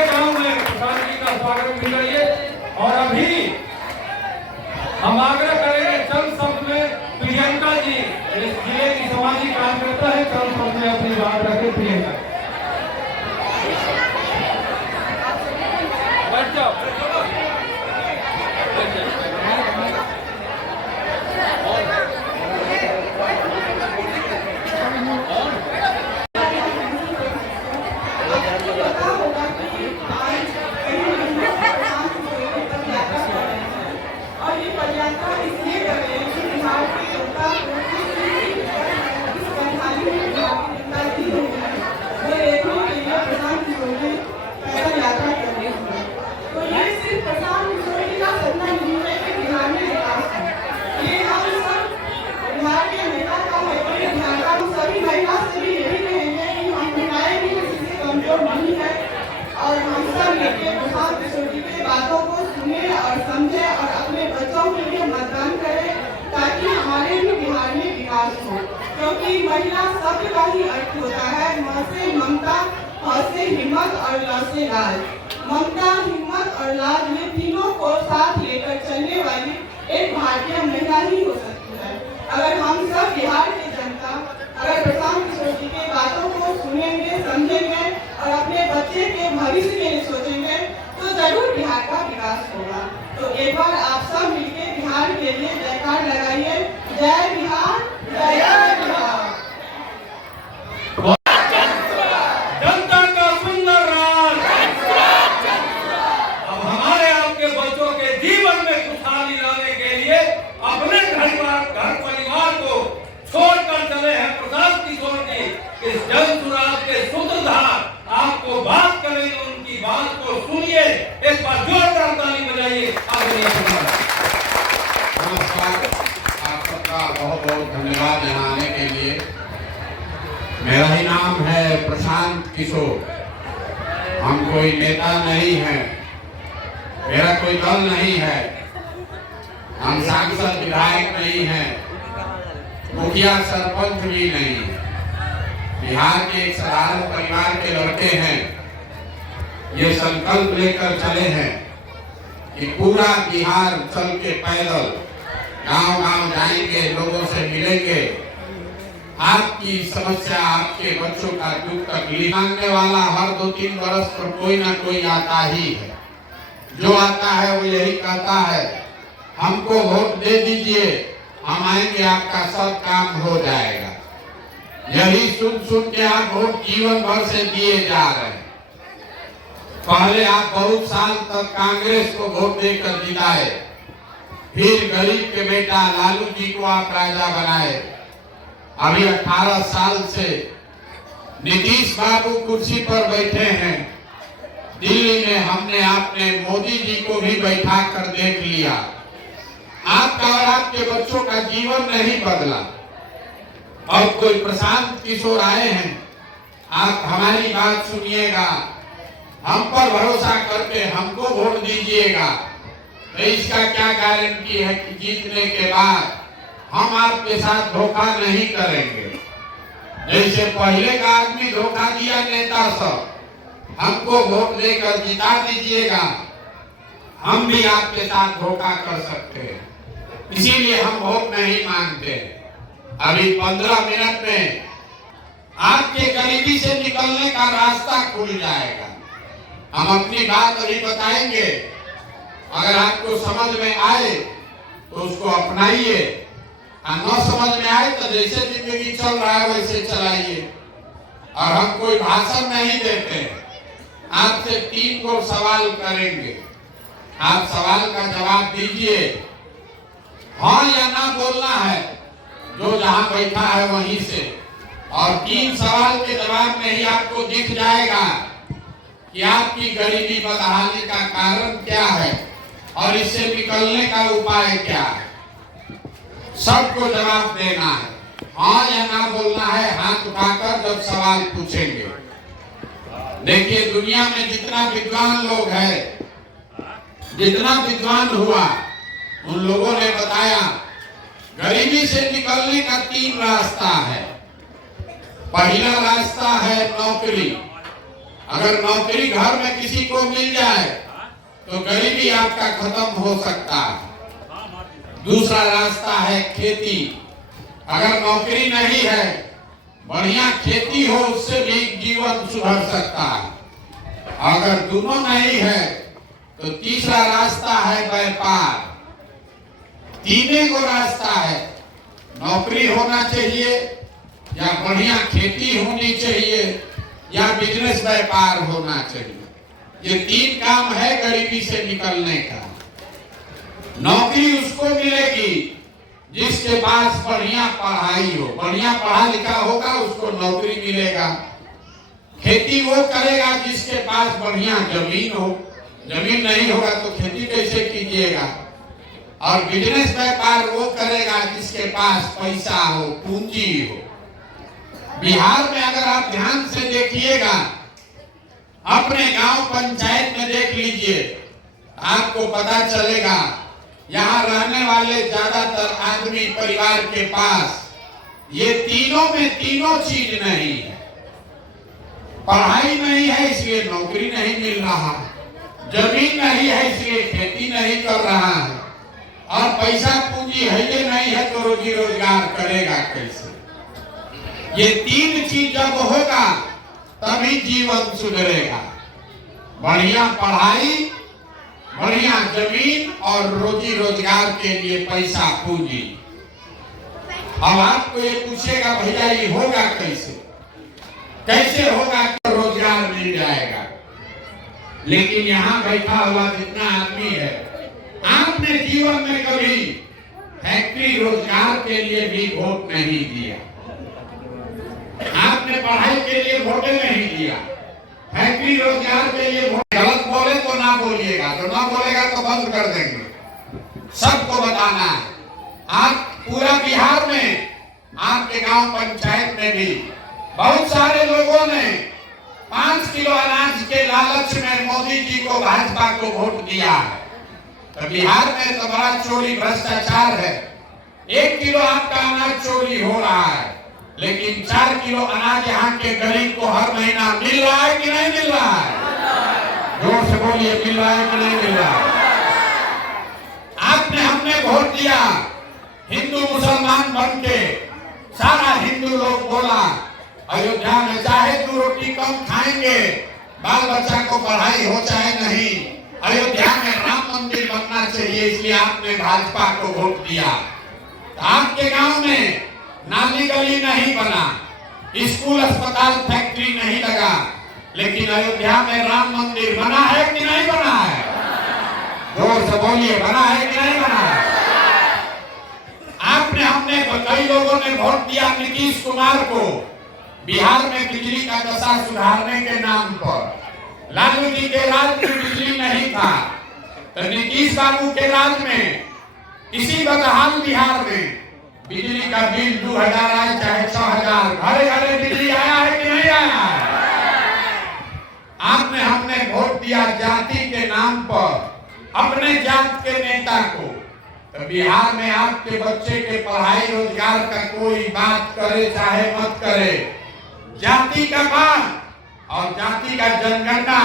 सीधे गांव में प्रशांत जी का स्वागत भी करिए। और अभी हम आग्रह करेंगे चंद शब्द में प्रियंका जी, इस जिले की सामाजिक कार्यकर्ता है, चंद शब्द में अपनी बात रखे। प्रियंका बैठ जाओ। और हम सब मिलकर प्रशांत किशोर जी की बातों को सुने और समझे और अपने बच्चों के लिए मतदान करें, ताकि हमारे भी बिहार में विकास हो। क्योंकि महिला शब्द का ही अर्थ होता है म से ममता, ह से हिम्मत और ल से लाज। ममता, हिम्मत और लाज में तीनों को साथ लेकर चलने वाली एक भारतीय महिला ही हो सकती है। अगर हम सब बिहार की जनता अगर प्रशांत किशोर जी की बातों को सुनेंगे, समझेंगे और अपने बच्चे के भविष्य के लिए सोचेंगे, तो जरूर बिहार का विकास होगा। तो एक बार आप सब मिलकर बिहार के लिए जयकार लगाइए। जय बिहार, जय बिहार। जनता का सुंदर राज, अब हमारे आपके बच्चों के जीवन में खुशहाली लाने के लिए अपने घर परिवार को छोड़कर चले हैं प्रशांत किशोर जी। इस जन सुराज के सूत्रधार आपको बात करेंगे, उनकी बात को सुनिए। एक बार जोरदार ताली बजाइए। नमस्कार, आप सबका बहुत बहुत धन्यवाद यहाँ आने के लिए। मेरा ही नाम है प्रशांत किशोर। हम कोई नेता नहीं है, मेरा कोई दल नहीं है, हम सांसद विधायक नहीं हैं, मुखिया सरपंच भी नहीं। बिहार के एक साधारण परिवार के लड़के हैं। ये संकल्प लेकर चले हैं कि पूरा बिहार चल के पैदल गांव-गांव जाएंगे, लोगों से मिलेंगे, आपकी समस्या, आपके बच्चों का दुख तकलीफ मांगने वाला हर 2-3 बरस पर कोई ना कोई आता ही है। जो आता है वो यही कहता है, हमको वोट दे दीजिए, हम आएंगे, आपका सब काम हो जाएगा। यही सुन सुन के आप वोट जीवन भर से दिए जा रहे हैं। पहले आप बहुत साल तक कांग्रेस को वोट देकर जिताए, फिर गरीब के बेटा लालू जी को आप राजा बनाए। अभी 18 साल से नीतीश बाबू कुर्सी पर बैठे हैं। दिल्ली में हमने आपने मोदी जी को भी बैठा कर देख लिया। आपका और आपके बच्चों का जीवन नहीं बदला। और कोई प्रशांत किशोर आए हैं, आप हमारी बात सुनिएगा, हम पर भरोसा करके हमको वोट दीजिएगा, तो इसका क्या गारंटी है कि जीतने के बाद हम आपके साथ धोखा नहीं करेंगे। जैसे पहले का आदमी धोखा दिया नेता सब, हमको वोट देकर जिता दीजिएगा, हम भी आपके साथ धोखा कर सकते हैं। इसीलिए हम वोट नहीं मांगते। अभी 15 मिनट में आपके गरीबी से निकलने का रास्ता खुल जाएगा। हम अपनी बात अभी बताएंगे, अगर आपको समझ में आए तो उसको अपनाइए, और न समझ में आए तो जैसे जिंदगी चल रहा है वैसे चलाइए। और हम कोई भाषण नहीं देते, आपसे 3 गो सवाल करेंगे, आप सवाल का जवाब दीजिए। हाँ या ना बोलना है, जो जहां बैठा है वहीं से। और 3 सवाल के जवाब में ही आपको दिख जाएगा कि आपकी गरीबी बदहाली का कारण क्या है और इससे निकलने का उपाय क्या है। सबको जवाब देना है, हाँ या ना बोलना है, हाथ उठाकर जब सवाल पूछेंगे। देखिए, दुनिया में जितना विद्वान लोग हैं, जितना विद्वान हुआ, उन लोगों ने बताया गरीबी से निकलने का 3 रास्ता है। पहला रास्ता है नौकरी, अगर नौकरी घर में किसी को मिल जाए तो गरीबी आपका खत्म हो सकता है। दूसरा रास्ता है खेती। अगर नौकरी नहीं है, बढ़िया खेती हो, उससे भी जीवन सुधर सकता है। अगर दोनों नहीं है तो तीसरा रास्ता है व्यापार। तीनों को रास्ता है, नौकरी होना चाहिए या बढ़िया खेती होनी चाहिए या बिजनेस व्यापार होना चाहिए। ये तीन काम है गरीबी से निकलने का। नौकरी उसको मिलेगी जिसके पास बढ़िया पढ़ाई हो, बढ़िया पढ़ा लिखा होगा, उसको नौकरी मिलेगा। खेती वो करेगा जिसके पास बढ़िया जमीन हो, जमीन नहीं होगा तो खेती कैसे कीजिएगा। और बिजनेस व्यापार वो करेगा जिसके पास पैसा हो, पूंजी हो। बिहार में अगर आप ध्यान से देखिएगा, अपने गांव पंचायत में देख लीजिए, आपको पता चलेगा यहाँ रहने वाले ज्यादातर आदमी परिवार के पास ये तीनों में तीनों चीज नहीं है। पढ़ाई नहीं है इसलिए नौकरी नहीं मिल रहा है, जमीन नहीं है इसलिए खेती नहीं कर रहा है, और पैसा पूंजी है ये नहीं है तो रोजी रोजगार करेगा कैसे। ये तीन चीज जब होगा तभी जीवन सुधरेगा। बढ़िया पढ़ाई, बढ़िया जमीन और रोजी रोजगार के लिए पैसा पूंजी। अब आपको ये पूछेगा भैया ये होगा कैसे, कैसे होगा कि रोजगार मिल जाएगा। लेकिन यहाँ बैठा हुआ जितना आदमी है, आपने जीवन में कभी फैक्ट्री रोजगार के लिए भी वोट नहीं दिया, आपने पढ़ाई के लिए वोट नहीं दिया, फैक्ट्री रोजगार के लिए वोट। गलत बोले तो ना बोलिएगा, तो ना बोलेगा तो बंद कर देंगे। सबको बताना है। आप पूरा बिहार में, आपके गांव पंचायत में भी बहुत सारे लोगों ने 5 किलो अनाज के लालच में मोदी जी को, भाजपा को वोट दिया है। तो बिहार में तो बड़ा चोरी भ्रष्टाचार है। 1 किलो आपका अनाज चोरी हो रहा है, लेकिन 4 किलो अनाज यहाँ के गरीब को हर महीना मिल रहा है कि नहीं मिल रहा है? जोर से बोलिए, मिल रहा है कि नहीं मिल रहा है? आपने, हमने वोट दिया, हिंदू मुसलमान बन के सारा हिंदू लोग बोला अयोध्या में चाहे 2 रोटी कम खाएंगे, बाल बच्चा को पढ़ाई हो चाहे नहीं, अयोध्या में राम मंदिर बनना चाहिए, इसलिए आपने भाजपा को वोट दिया। आपके गांव में नाली गली नहीं बना, स्कूल अस्पताल फैक्ट्री नहीं लगा, लेकिन अयोध्या में राम मंदिर बना है कि नहीं बना है? जोर से बोलिए, बना है कि नहीं बना है? आपने, हमने, कई लोगों ने वोट दिया नीतीश कुमार को बिहार में बिजली का दशा सुधारने के नाम पर। लालू जी के राज में बिजली नहीं था, तो नीतीश बाबू के राज में इसी बदहाल बिहार में बिजली का बिल 2000 आए चाहे 6000, घरे घरे बिजली आया है कि नहीं आया है? आपने, हमने वोट दिया जाति के नाम पर अपने जात के नेता को। तो बिहार में आपके बच्चे के पढ़ाई रोजगार का कोई बात करे चाहे मत करे, जाति का बात और जाति का जनगणना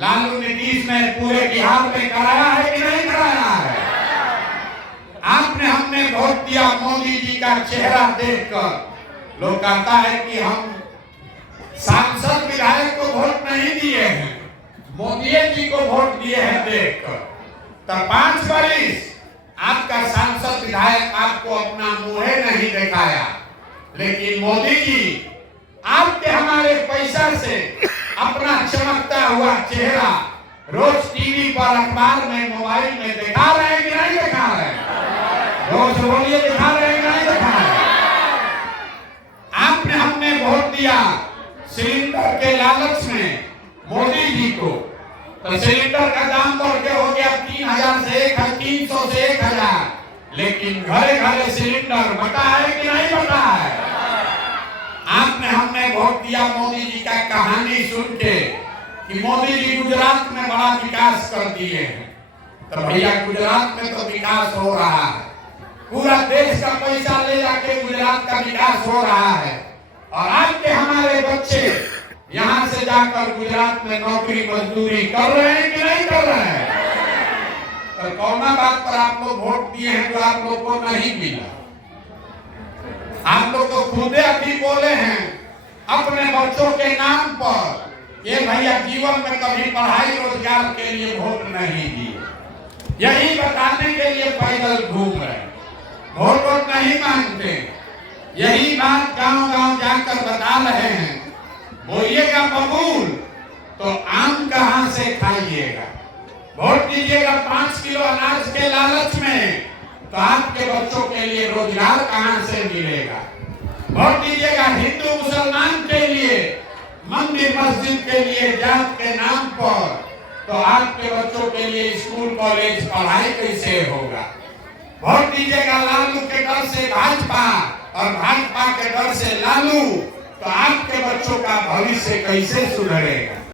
लालू नीतीश ने पूरे बिहार में कराया है कि नहीं कराया है? आपने, हमने वोट दिया मोदी जी का चेहरा देखकर। लोग कहता है कि हम सांसद विधायक को वोट नहीं दिए हैं, मोदी जी को वोट दिए हैं देखकर। तब 5 वर्ष आपका सांसद विधायक आपको अपना मुंह नहीं दिखाया, लेकिन मोदी जी आपके हमारे पैसा से अपना चमकता हुआ चेहरा रोज टीवी पर, अखबार में, मोबाइल में दिखा रहे हैं कि नहीं दिखा रहे हैं? रोज बोलिए, दिखा रहे हैं कि नहीं दिखा रहे हैं? आपने, हमने वोट दिया सिलेंडर के लालच में मोदी जी को, तो सिलेंडर का दाम बढ़ के हो गया 3000 से 300 से 1000, लेकिन घरे घरे सिलेंडर बटा है कि नहीं बटा है? आपने, हमने वोट दिया मोदी जी का कहानी सुन के कि मोदी जी गुजरात में बड़ा विकास कर दिए हैं। तो भैया गुजरात में तो विकास हो रहा है, पूरा देश का पैसा ले जाके गुजरात का विकास हो रहा है, और आज के हमारे बच्चे यहाँ से जाकर गुजरात में नौकरी मजदूरी कर रहे हैं कि नहीं कर रहे हैं? तो कौन बात पर आप लोग वोट दिए हैं जो आप लोग को नहीं मिला? आप लोग तो खुद अभी बोले हैं अपने बच्चों के नाम पर ये भैया जीवन में कभी पढ़ाई रोजगार के लिए वोट नहीं दिए, यही बताने के लिए पैदल घूम रहे, वोट नहीं मांगते। यही बात गांव गांव जाकर बता रहे हैं। बोलिएगा बबूल तो आम कहां से खाइएगा? वोट दीजिएगा 5 किलो अनाज के लालच में तो आपके बच्चों के लिए रोजगार कहां से मिलेगा? वोट दीजिएगा हिंदू मुसलमान के लिए, मंदिर मस्जिद के लिए जात के नाम पर तो आपके बच्चों के लिए स्कूल कॉलेज पढ़ाई कैसे होगा? वोट दीजिएगा लालू के डर से भाजपा और भाजपा के डर से लालू तो आपके बच्चों का भविष्य कैसे सुधरेगा?